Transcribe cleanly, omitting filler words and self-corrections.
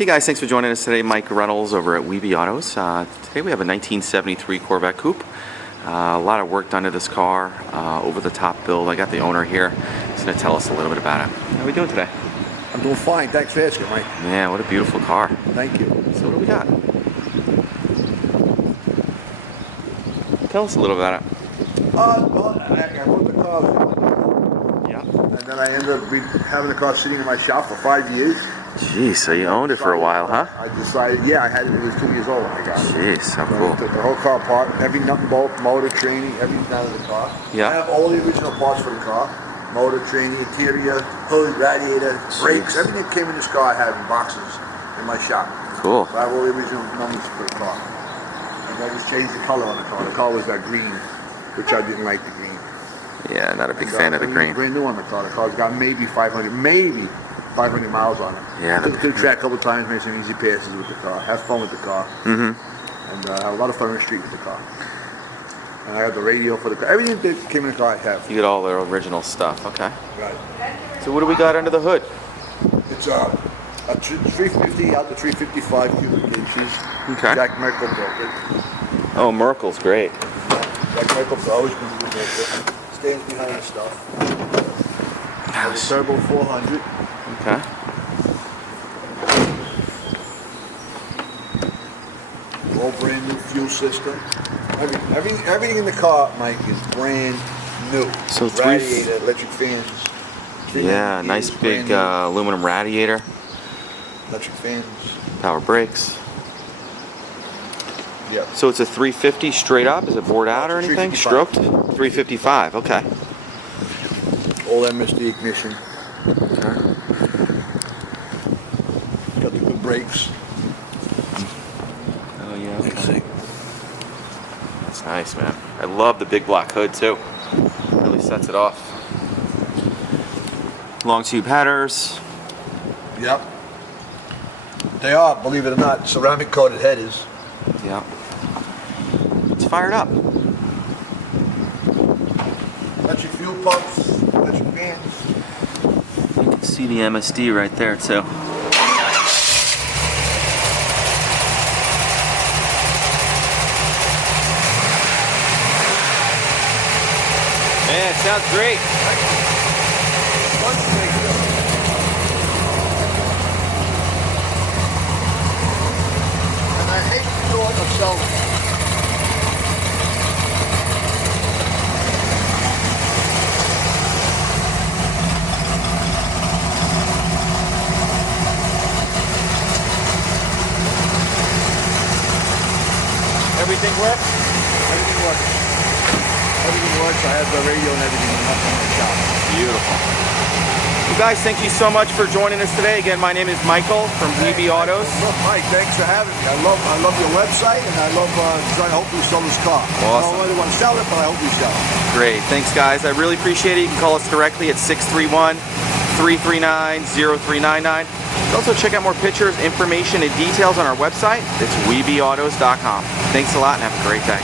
Hey guys, thanks for joining us today. Mike Runnalls over at WeBe Autos. Today we have a 1973 Corvette Coupe. A lot of work done to this car, over the top build. I got the owner here. He's going to tell us a little bit about it. How are we doing today? I'm doing fine. Thanks for asking, Mike. Man, what a beautiful car. Thank you. So what do we got? Tell us a little about it. Well, I bought the car. Yeah. And then I ended up having the car sitting in my shop for 5 years. Jeez, so you owned it for a while, huh? I decided, yeah, I had it. It was 2 years old when I got it. Jeez, how So cool. I took the whole car apart, every nut and bolt, motor, training, everything out of the car. Yeah. I have all the original parts for the car. Motor, training, interior, hood, radiator, brakes, everything that came in this car I have in boxes in my shop. Cool. So I have all the original numbers for the car. And I just changed the color on the car. The car was that green, which I didn't like the green. Yeah, not a big fan of the green. Brand new on the car. The car's got maybe 500 miles on it. Yeah. Took it to the track a couple of times, made some easy passes with the car. Have fun with the car. Mm-hmm. And had a lot of fun on the street with the car. And I got the radio for the car. Everything that came in the car I have. You get all the original stuff, okay. Right. So what do we got under the hood? It's a 350 out to 355 cubic inches. Okay. Jack Merkel built it. Oh, Merkel's great. Jack Merkel's always been good with it. Stands behind the stuff. The Turbo 400. Okay. All brand new fuel system. Everything in the car, Mike, is brand new. So Radiator, electric fans. Yeah, nice big aluminum radiator. Electric fans. Power brakes. Yep. So it's a 350 straight up? Is it bored out or anything? 355. Stroked? 355, okay. All MSD Ignition. Okay. Got the good brakes. Oh yeah, Let's okay. see. That's nice, man. I love the big black hood too. Really sets it off. Long tube headers. Yep. They are, believe it or not, ceramic coated headers. Yeah. It's fired up. Electric fuel pumps, electric fans. You can see the MSD right there too. Man, it sounds great. And I hate the thought of selling. Everything works? Everything works. Everything works. I have the radio and everything up in my shop. Beautiful. You guys, thank you so much for joining us today. Again, my name is Michael from WeBe Autos. Look, Mike, thanks for having me. I love your website, and I love trying to help you sell this car. Awesome. I don't really want to sell it, but I hope you sell it. Great. Thanks, guys. I really appreciate it. You can call us directly at 631-339-0399. Also, check out more pictures, information, and details on our website. It's webeautos.com. Thanks a lot, and have a great day.